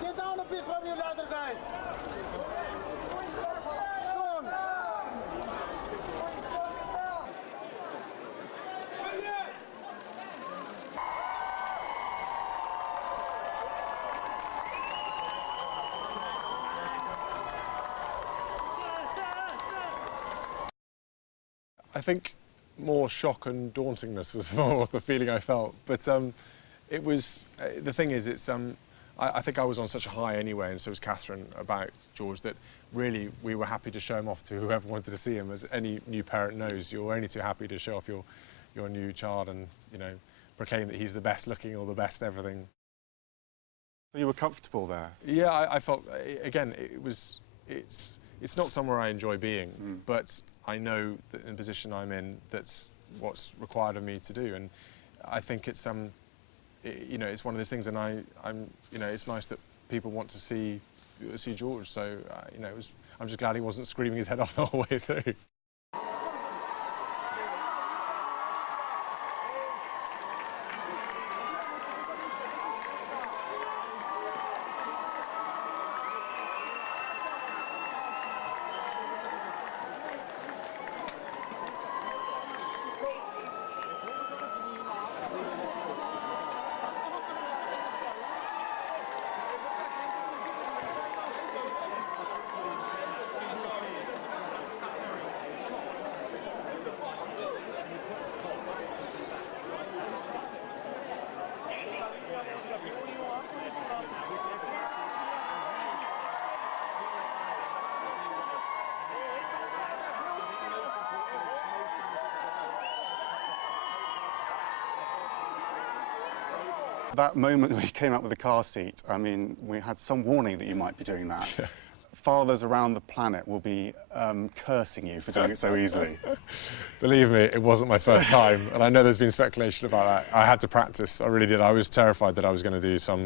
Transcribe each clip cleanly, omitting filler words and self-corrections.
Get down a bit from your ladder, guys. I think more shock and dauntingness was more the feeling I felt. But it was, the thing is, it's, I think I was on such a high anyway, and so was Catherine, about George, that really we were happy to show him off to whoever wanted to see him. As any new parent knows, you're only too happy to show off your new child and, you know, proclaim that he's the best looking or the best everything. So you were comfortable there? Yeah, I felt, again, it's not somewhere I enjoy being, but I know that in the position I'm in, that's what's required of me to do. And I think it's, you know, it's one of those things, and you know, it's nice that people want to see George. So, you know, I'm just glad he wasn't screaming his head off the whole way through. That moment when you came out with the car seat, I mean, we had some warning that you might be doing that. Yeah. Fathers around the planet will be cursing you for doing it so easily. Believe me, it wasn't my first time, and I know there's been speculation about that. I had to practice, I really did. I was terrified that I was going to do some,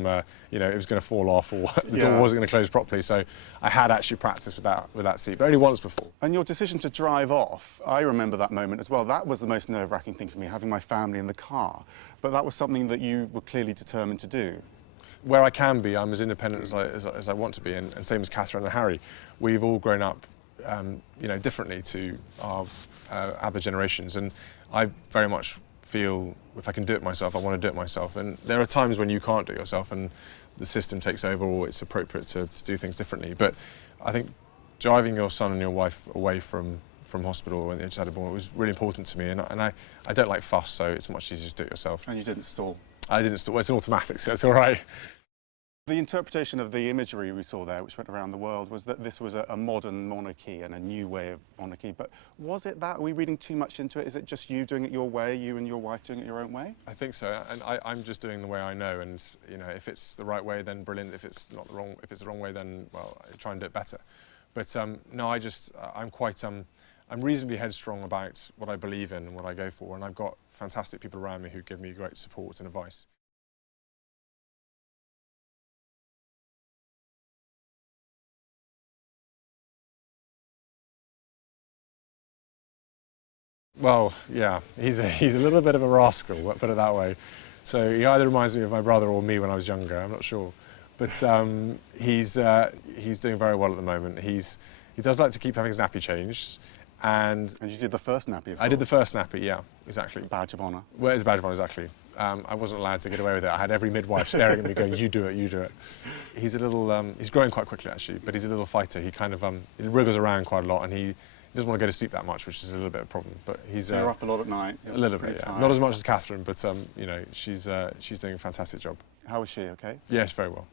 you know, it was going to fall off, or the door wasn't going to close properly, so I had actually practiced with that seat, but only once before. And your decision to drive off, I remember that moment as well. That was the most nerve-wracking thing for me, having my family in the car. But that was something that you were clearly determined to do. Where I can be, I'm as independent as I want to be, and same as Catherine and Harry. We've all grown up, you know, differently to our other generations, and I very much feel if I can do it myself, I want to do it myself. And there are times when you can't do it yourself, and the system takes over, or it's appropriate to do things differently. But I think driving your son and your wife away from hospital when they just had a born, it was really important to me, and I don't like fuss, so it's much easier to do it yourself. And you didn't stall? I didn't stall. Well, it's an automatic, so it's all right. The interpretation of the imagery we saw there, which went around the world, was that this was a modern monarchy and a new way of monarchy. But was it that? Are we reading too much into it? Is it just you doing it your way, you and your wife doing it your own way? I think so, and I'm just doing the way I know, and you know, if it's the right way, then brilliant. If it's not the wrong, if it's the wrong way, then well, I try and do it better. But no, I'm reasonably headstrong about what I believe in and what I go for, and I've got fantastic people around me who give me great support and advice. Well, yeah, he's a little bit of a rascal, let's put it that way. So he either reminds me of my brother or me when I was younger, I'm not sure. But he's doing very well at the moment. He does like to keep having his nappy changed. And you did the first nappy, of course. I did the first nappy, yeah, exactly. Badge of honour. Well, it's a badge of honour, exactly. I wasn't allowed to get away with it. I had every midwife staring at me going, you do it, you do it. He's a little, he's growing quite quickly actually, but he's a little fighter. He kind of, he wriggles around quite a lot, and he doesn't want to go to sleep that much, which is a little bit of a problem. But he's... So you're up a lot at night? A little bit, yeah. Not as much as Catherine, but, you know, she's doing a fantastic job. How is she, okay? Yes, very well.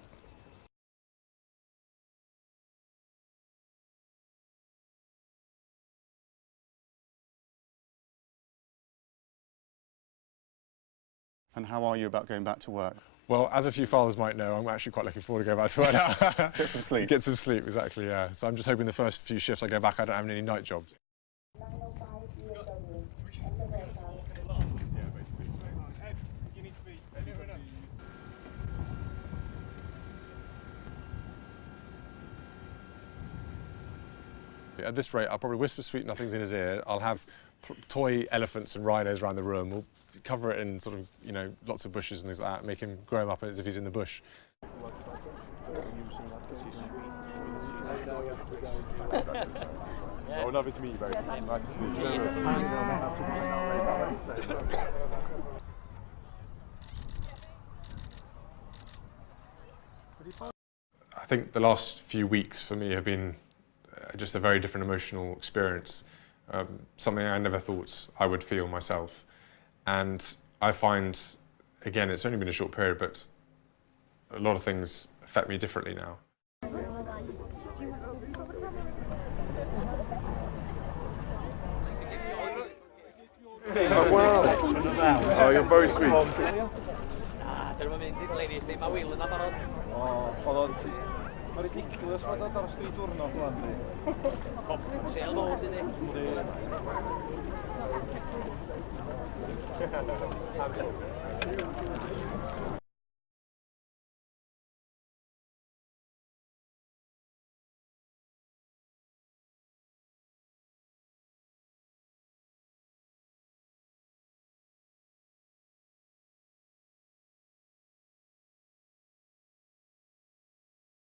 And how are you about going back to work? Well, as a few fathers might know, I'm actually quite looking forward to going back to work now. Get some sleep. Get some sleep, exactly, yeah. So I'm just hoping the first few shifts I go back, I don't have any night jobs. At this rate, I'll probably whisper sweet nothings in his ear. I'll have toy elephants and rhinos around the room. We'll cover it in sort of, you know, lots of bushes and things like that, make him grow him up as if he's in the bush. Oh, lovely to meet you both. Nice to see you. I think the last few weeks for me have been just a very different emotional experience, something I never thought I would feel myself. And I find, again, it's only been a short period, but a lot of things affect me differently now. Oh, wow. Oh, you're very sweet.